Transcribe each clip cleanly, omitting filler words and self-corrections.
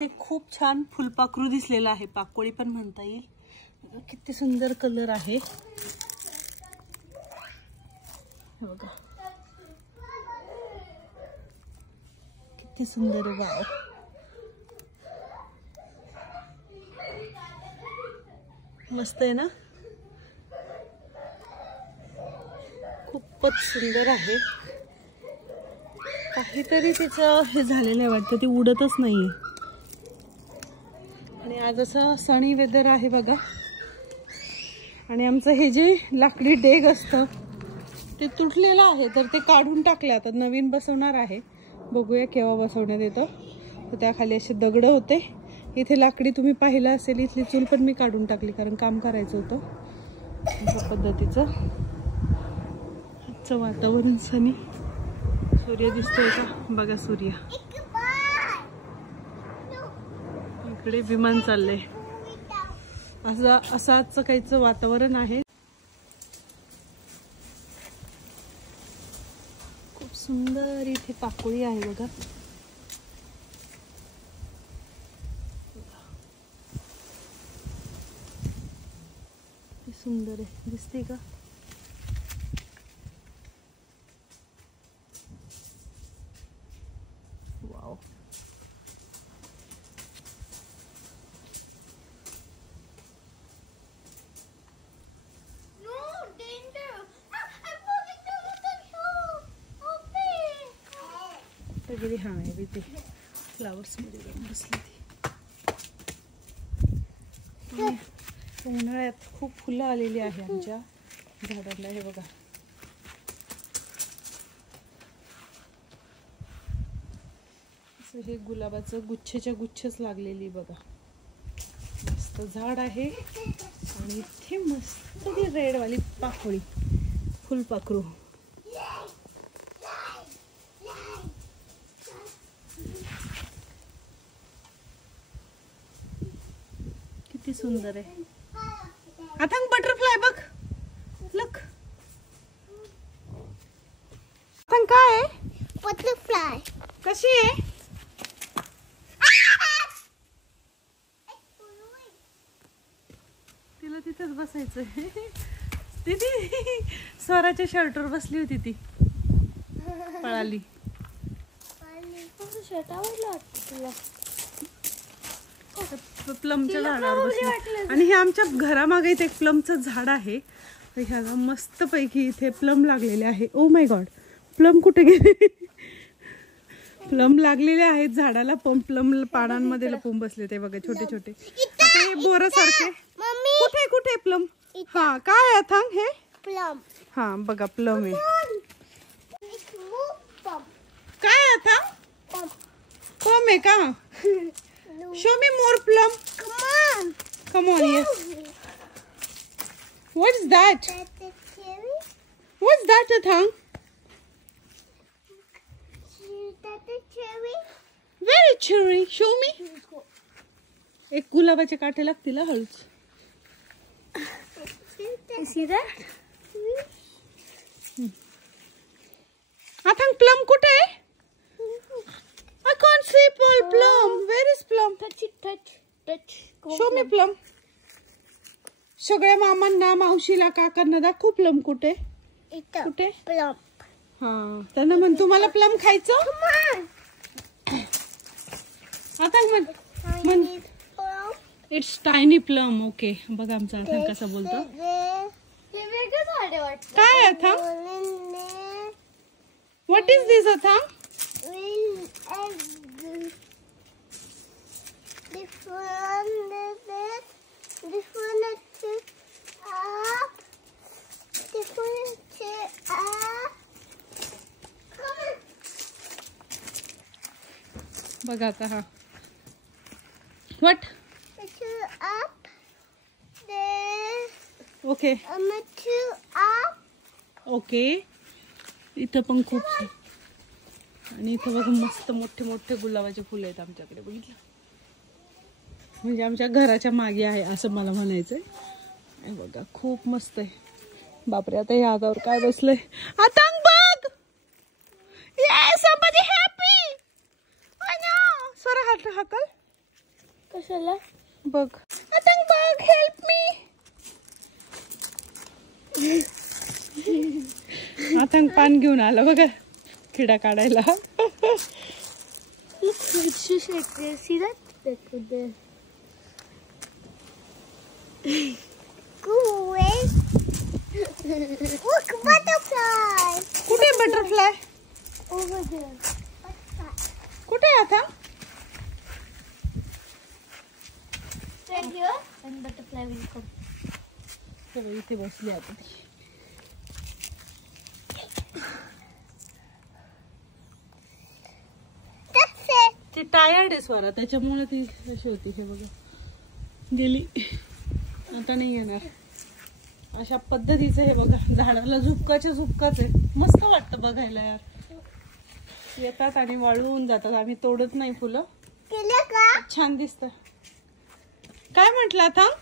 एक खूप छान फुलपाखरू दिसलेला आहे, पाकोळी पण म्हणता येईल। किती सुंदर कलर आहे बघा, किती सुंदर आहे, वाव मस्त आहे ना, खूपच सुंदर आहे। काहीतरी तिचं हे झालेलं आहे वाटतं, ती उडतच नाहीये। आणि आज असं सनी वेदर आहे बघा। आणि आमचं हे जे लाकडी डेग असतं ते तुटलेलं आहे, तर ते काढून टाकले, आता नवीन बसवणार आहे। बघूया केव्हा बसवण्यात येतं। तर त्याखाली असे दगड होते, इथे लाकडी तुम्ही पाहिलं असेल, इथली चूल पण मी काढून टाकली कारण काम करायचं होतं। अशा पद्धतीचं आजचं वातावरण सनी, सूर्य दिसतोय का बघा, सूर्य इकडे, विमान चाललंय, असं आजचं काहीचं वातावरण आहे। खूप सुंदर इथे पाकोळी आहे बघा, किती सुंदर आहे, दिसते का? वाव, वगैरे हा आहे ते फ्लावर्स मध्ये जाऊन बसली ती। उन्हाळ्यात खूप फुलं आलेली आहे आमच्या झाडांना, हे बघा असं हे गुलाबाचं गुच्छेच्या गुच्छच लागलेली बघा, मस्त झाड आहे। आणि इथे मस्त ती रेड वाली पाकोळी, फुलपाखरू, किती सुंदर आहे। आता बटरफ्लाय बघ, लुक, आता काय आहे? बटरफ्लाय कशी आहे? तिला तिथेच बसायचंय। दीदी स्वराच्या शर्टवर बसली होती, ती पळाली। शर्ट आवडला तुला? प्लमच्या झाडावर बसली। आणि हे आमच्या घरामागे इथे एक प्लमचं झाड आहे, ह्याला मस्त पैकी इथे प्लम लागलेले आहे। ओ माय गॉड, प्लम कुठे गेले? प्लम लागलेले आहेत झाडाला, प्लम पानांमध्ये लपून बसले ते बघा, छोटे छोटे, आता हे बोरा सारखे। कुठे कुठे प्लम? हा काय आहे थांब, हे प्लम, हा बघा प्लम आहे। काय आहे थांब, प्लम आहे का? Show me more plum. Come on. Come on, yes. What's that? That's a cherry. What's that, Athang? That's a cherry. Very cherry. Show me. एक गुलाबाचे काटे लागतील हळूच। You see that? Athang, plum कुठे आहे? I can't see plum. Where is plum? Touch it, touch. Show me plum. सगळ्या मामांना, मावशीला, काकांना दाखव प्लम कुठे? कुठे? Plum. हा, त्यांना म्हण तुम्हाला प्लम खायचं? Come on. आता म्हण इट्स टायनी प्लम। ओके, बघा आमचा अथांग कसा बोलतो। काय अथांग? व्हॉट इज दिस अथांग? बघा आता हा, व्हॉट? ओके ओके, इथं पण खूप, आणि इथं बघा मस्त मोठे मोठे गुलाबाचे फुलं आहेत आमच्याकडे, बघितलं? म्हणजे आमच्या घराच्या मागे आहे असं मला म्हणायचंय। बघा खूप मस्त आहे। बापरे, आता या हातावर काय बसलंय? आता बघ, yes somebody happy. I know. Swara हाकल, कशाला? बघ अथांग बघ, हेल्प मी. अथांग पान घेऊन आला बघा किडा काढायला. Look, it's just like this. See that? Look at this. Go away. Look, butterfly. कुठे बटरफ्लाय? Over there. Butterfly. कुठे आता? Right here. And butterfly will come. सगळी इथे बसली आता ती. That's it. ती टायर्ड आहे स्वरा, त्याच्यामुळे ती अशी होती. हे बघा गेली, आता नाही येणार. अशा पद्धतीचं हे बघा, झाडाला झुपकाच्या झुपकाच आहे. मस्त वाटतं बघायला यार. येतात आणि वाळून जातात. आम्ही तोडत नाही फुलं. केलं का? छान दिसत. काय म्हटलं अथांग?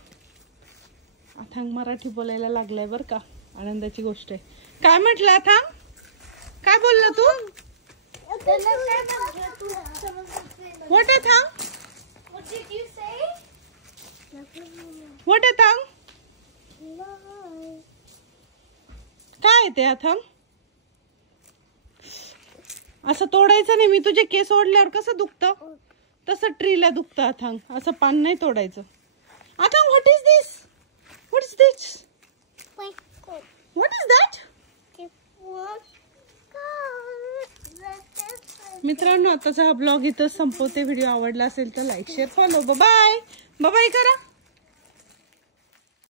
अथांग मराठी बोलायला लागलाय बर का, आनंदाची गोष्ट आहे. काय म्हटलं अथांग? काय बोलला तू? What अथांग? What did you say? What अथांग? काय आहे ते अथांग? असं तोडायचं नाही. मी तुझे केस ओढल्यावर कसं दुखतं तसं ट्रीला दुखतं अथांग. असं पान नाही तोडायचं. अथांग, what is this? What is this? What is that? मित्रांनो, आताचा हा ब्लॉग इथं संपवते. व्हिडिओ आवडला असेल तर like share follow. Bye bye करा.